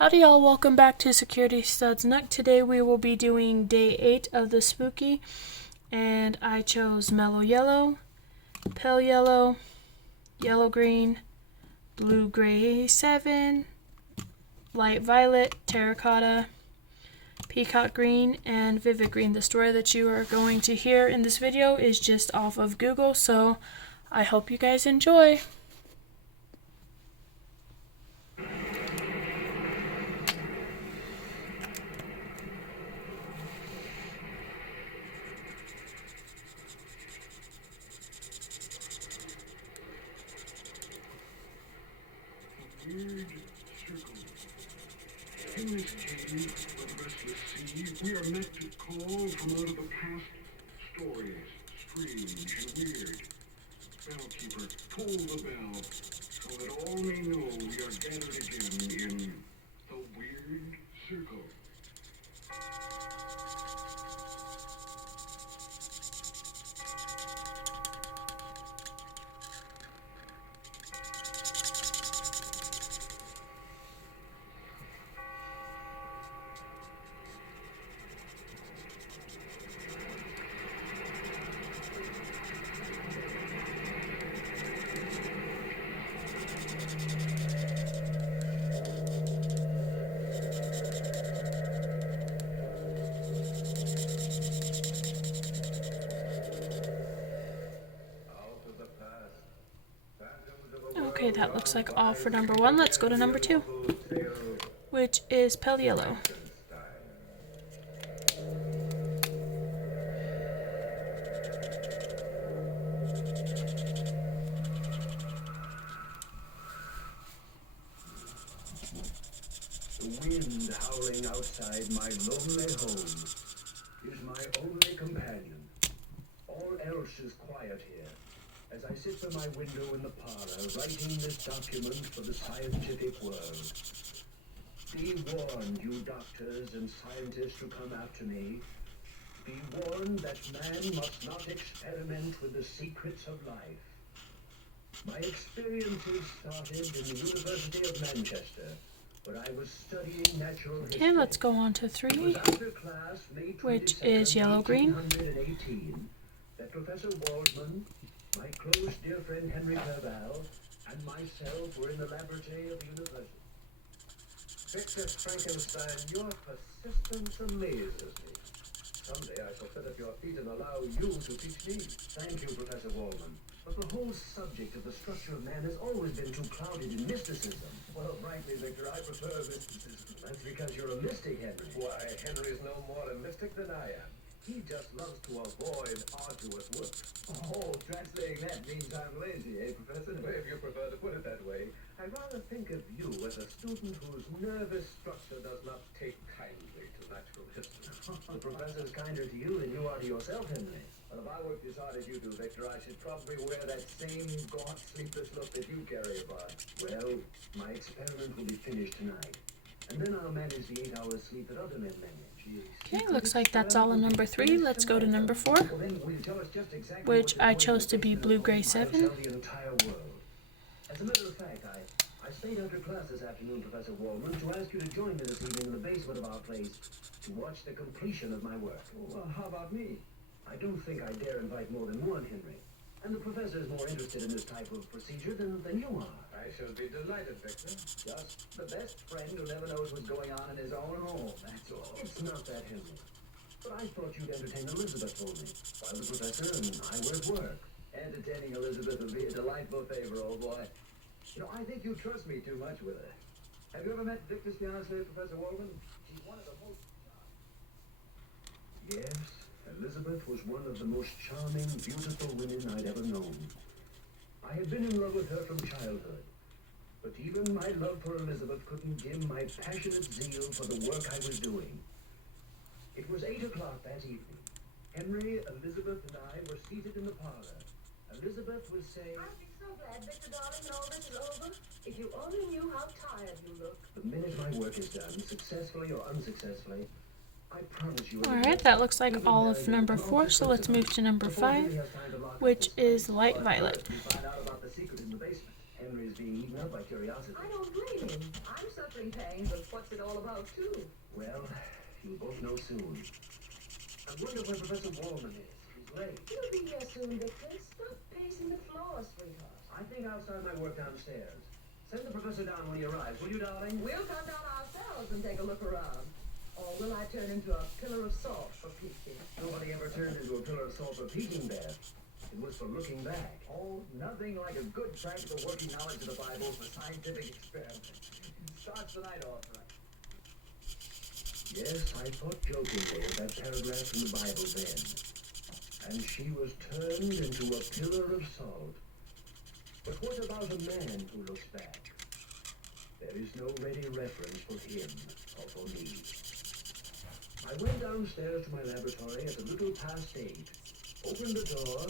Howdy y'all, welcome back to Security Studs Nook. Today we will be doing day 8 of the spooky, and I chose mellow yellow, pale yellow, yellow green, blue gray 7, light violet, terracotta, peacock green, and vivid green. The story that you are going to hear in this video is just off of Google, so I hope you guys enjoy. Weird circle. Henry's cave of restless sea. We are meant to call from out of the past stories, strange and weird. Bellkeeper, toll the bell, so that all may know we are gathered again in the weird circle. Okay, that looks like all for number 1. Let's go to number 2, which is pale yellow. The wind howling outside my lonely home is my only companion. All else is quiet here, as I sit by my window in the parlor, writing this document for the scientific world. Be warned, you doctors and scientists who come after me. Be warned that man must not experiment with the secrets of life. My experiences started in the University of Manchester, where I was studying natural history. Okay, let's go on to 3, which is yellow-green. 1818, that Professor Waldman, my close dear friend Henry Clerval, and myself were in the laboratory of the university. Victor Frankenstein, your persistence amazes me. Someday I shall sit at your feet and allow you to teach me. Thank you, Professor Waldman. But the whole subject of the structure of man has always been too clouded in mysticism. Well, frankly, Victor, I prefer mysticism. That's because you're a mystic, Henry. Why, Henry's no more a mystic than I am. He just loves to avoid arduous work. Oh, translating that means I'm lazy, eh, Professor? If you prefer to put it that way. I rather think of you as a student whose nervous structure does not take kindly to natural history. The professor's kinder to you than you are to yourself, Henry. Well, if I worked as hard as you do, Victor, I should probably wear that same gaunt, sleepless look that you carry about. Well, my experiment will be finished tonight. And then I'll manage the 8 hours sleep that other men manage. Okay, looks like that's all in number 3. Let's go to number 4, which I chose to be blue gray 7. As a matter of fact, I stayed after class this afternoon, Professor Waldman, to ask you to join me this evening in the basement of our place to watch the completion of my work. Well, how about me? I don't think I dare invite more than one, Henry. And the professor is more interested in this type of procedure than you are. I shall be delighted, Victor. Just the best friend who never knows what's going on in his own home, that's all. It's not that, Henry. But I thought you'd entertain Elizabeth for me, while the professor and I were at work. Entertaining Elizabeth would be a delightful favor, old boy. You know, I think you trust me too much with her. Have you ever met Victor's fiancée, Professor Waldman? She's one of the most... Yes, Elizabeth was one of the most charming, beautiful women I'd ever known. I had been in love with her from childhood, but even my love for Elizabeth couldn't dim my passionate zeal for the work I was doing. It was 8 o'clock that evening. Henry, Elizabeth, and I were seated in the parlor. Elizabeth was saying, I'd be so glad, Victor, darling, all this is over. If you only knew how tired you look. the minute my work is done, successfully or unsuccessfully, I promise you... Alright, that looks like all of number 4, so let's move to number 5, which is light violet. Henry's being eaten up by curiosity. I don't blame him. I'm suffering pangs of what's it all about, too. Well, you'll both know soon. I wonder where Professor Wallman is. He's late. He'll be here soon, Victor. Stop pacing the floor, sweetheart. I think I'll start my work downstairs. Send the professor down when he arrives, will you, darling? We'll come down ourselves and take a look around. Or will I turn into a pillar of salt for peeking? Nobody ever turned into a pillar of salt for peeking, Beth. It was for looking back. Oh, nothing like a good practical working knowledge of the Bible for scientific experiment. Starts the night off right. Yes, I thought jokingly of that paragraph from the Bible then. And she was turned into a pillar of salt. But what about a man who looks back? There is no ready reference for him or for me. I went downstairs to my laboratory at a little past 8, opened the door,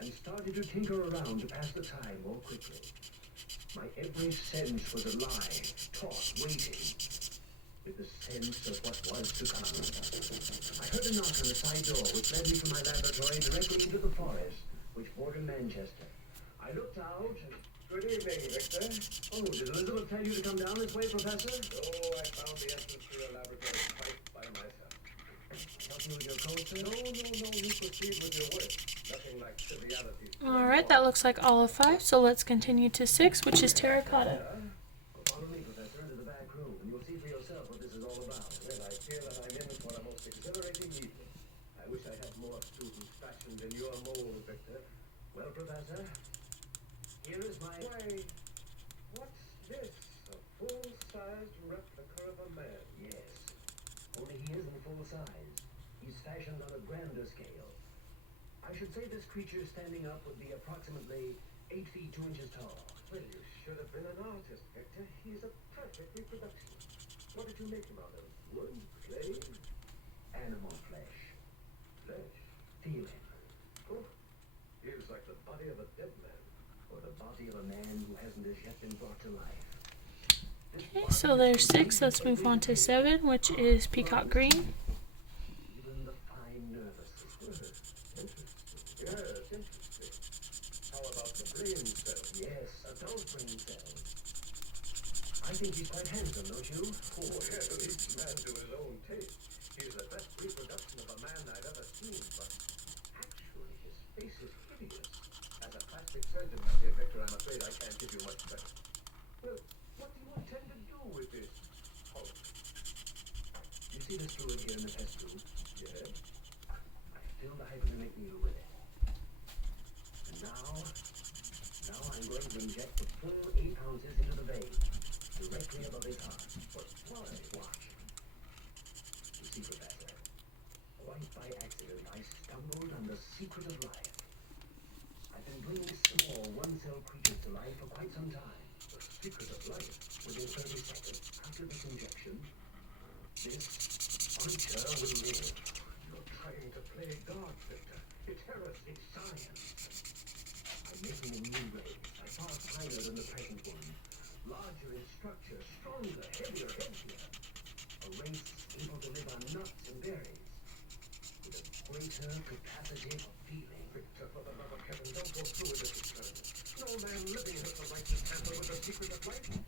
and started to tinker around to pass the time more quickly. My every sense was alive, taut, waiting, with the sense of what was to come. I heard a knock on the side door, which led me from my laboratory directly into the forest, which bordered Manchester. I looked out and... Good evening, Victor. Oh, did Elizabeth tell you to come down this way, Professor? Oh, I found the entrance to your laboratory quite by myself. Help you with your coat, sir? No, you proceed with your work. Nothing like trivialities. Alright, that looks like all of 5, so let's continue to 6, which is terracotta. Follow me, Professor, into the back room, and you'll see for yourself what this is all about. Well, I feel that I'm in for a most exhilarating evening. I wish I had more students fashioned in your mold, Victor. Well, Professor, here is my... Why, what's this? A full-sized replica of a man. Yes. Only he isn't full size. He's fashioned on a grander scale. I should say this creature standing up would be approximately 8 feet 2 inches tall. Well, you should have been an artist, Victor. He's a perfect reproduction. What did you make him out of? Wood? Clay? Animal flesh. Flesh? Feeling. Oh, feels like the body of a dead man. Or the body of a man who hasn't as yet been brought to life. Okay, so there's 6. Let's move on to 7, which is peacock green. Even the fine nervous system. Yes, interesting. How about the brain cell? Yes, adult brain cells. I think he's quite handsome, don't you? Oh, well, each man to his own taste. He's the best reproduction of a man I've ever seen, but actually his face is hideous. As a plastic surgeon, my dear Victor, I'm afraid I can't give you much credit. Well, what do you intend to do with this hulk? You see this fluid here in the test tube? Yes? I filled the hypodermic needle with it. And now I'm going to inject the full 8 ounces into the vein, directly above his heart. But why? Watch. You see, Professor, quite by accident, I stumbled on the secret of life. I've been bringing small one-cell creatures to life for quite some time. The secret of life. Within 30 seconds after this injection, this creature will live. You're trying to play God, Victor. It's heresy. It's science. I'm making a new race, far finer than the present one. Larger in structure, stronger, heavier, healthier. A race able to live on nuts and berries. With a greater capacity for feeling. Victor, for the love of heaven, don't go through with this experiment. No man living has the right to tamper with the secret of life. You've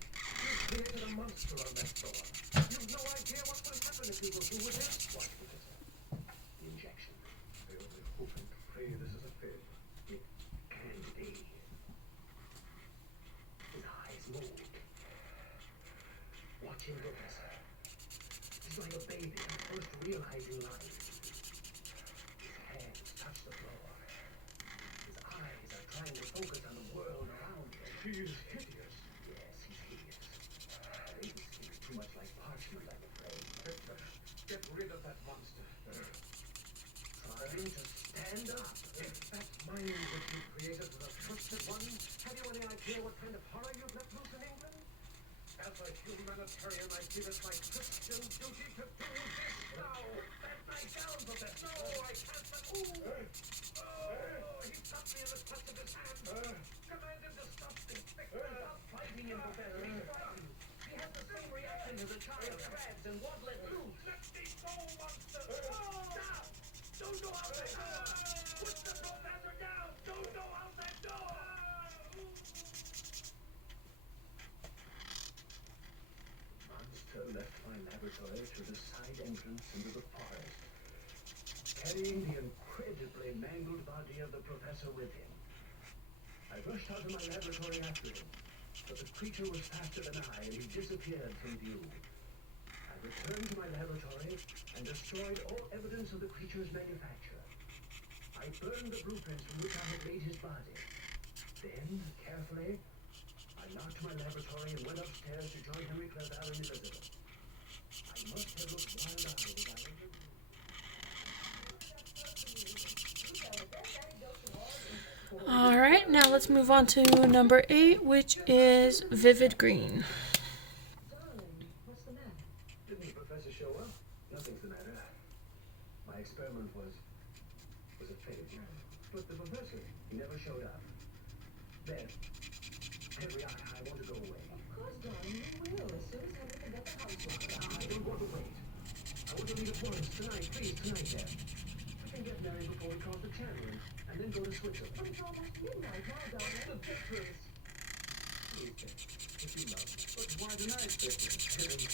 created a monster on that floor. You've no idea what will happen if you go through with it. Watch, Professor. The injection. I only hope and pray this is a failure. It can't be. His eyes moved. Watch him, Professor. He's like a baby first realizing life. His hands touch the floor. His eyes are trying to focus on the world around him. He is hideous. Yes, he's hideous. This is too much like parchment, I'm afraid. Victor, get rid of that monster. Trying to stand up. If that mind that you created was a trusted one, have you any idea what kind of horror you've let loose in England? As a humanitarian, I feel it's my Christian duty to do this now. Let my down, Professor. No, I can't let... Ooh! Oh, he stopped me in the touch of his hand. Command him to stop this, Victor. Stop Fighting him, Professor. He's frightened. He has the same reaction as a child grabs and won't let loose. Let me go, monster! Stop! Don't go out that door! Put the professor down! Don't go out that door! professor left my laboratory through the side entrance into the forest, carrying the incredibly mangled body of the professor with him. I rushed out of my laboratory after him, but the creature was faster than I, and he disappeared from view. I returned to my laboratory and destroyed all evidence of the creature's manufacture. I burned the blueprints from which I had made his body. Then, carefully, I locked my laboratory and went upstairs to join Henry Clerval and Elizabeth. I must have looked wild-eyed as I entered. Alright, now let's move on to number 8, which is Vivid Green. Darling, what's the matter? Didn't the professor show up? Nothing's the matter. My experiment was a failure. But the professor, he never showed up. Beth, Henry, I want to go away. Of course, darling, you will, as soon as Henry can get the house locked down. I don't want to wait. I want to leave at once, tonight, please, tonight, Beth. I can get married before we cross the channel and then go to Switzerland. But it's almost midnight now, darling. The difference. Please, Beth, if you love me. But why tonight, Beth? Henry,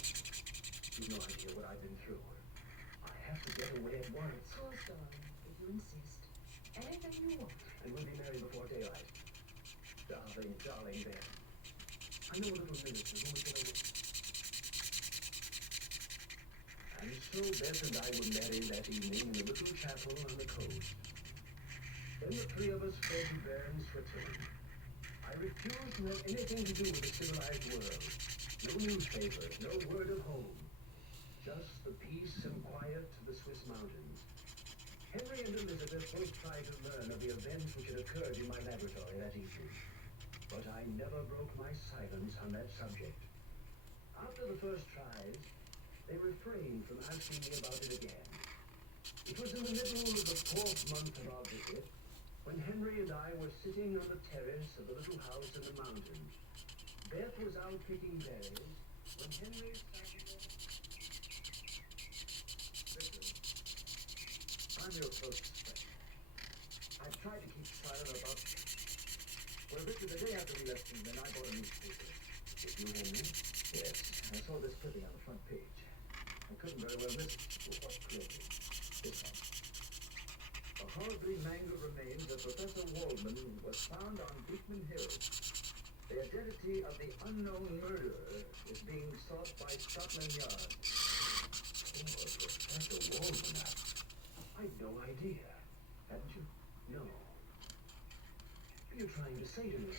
you've no idea what I've been through. I have to get away at once. Of course, darling, if you insist. Anything you want. And we'll be married before daylight. Darling, darling, Beth. I know a little minister who will get away. And so Beth and I were married that evening in a little chapel on the coast. Then the three of us fled to Bern, Switzerland. I refused to have anything to do with the civilized world. No newspapers, no word of home. Just the peace and quiet of the Swiss mountains. Henry and Elizabeth both tried to learn of the events which had occurred in my laboratory that evening. But I never broke my silence on that subject. After the first tries, they refrained from asking me about it again. It was in the middle of the 4th month of our visit, when Henry and I were sitting on the terrace of the little house in the mountains. Beth was out picking berries, when Henry sat there. Listen, I'm your close friend. I've tried to keep silent about... Well, Victor, the day after we left England, I bought a newspaper. Did you hear me? Yes, I saw this clipping on the front page. I couldn't very well miss it. Well, what clipping? This one. The horribly mangled remains of Professor Waldman was found on Beekman Hill. The identity of the unknown murderer is being sought by Scotland Yard. Oh, Professor Waldman. I'd no idea. Hadn't you? No. What are you trying to say to me?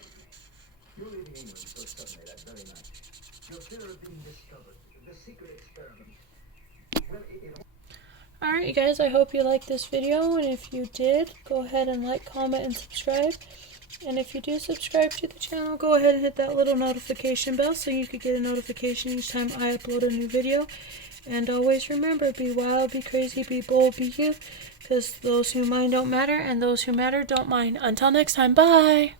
You're leaving England so suddenly that very night. Your fear of being discovered. The secret experiment. Well, Alright, you guys, I hope you liked this video, and if you did, go ahead and like, comment, and subscribe. And if you do subscribe to the channel, go ahead and hit that little notification bell so you could get a notification each time I upload a new video. And always remember, be wild, be crazy, be bold, be you, because those who mind don't matter, and those who matter don't mind. Until next time, bye!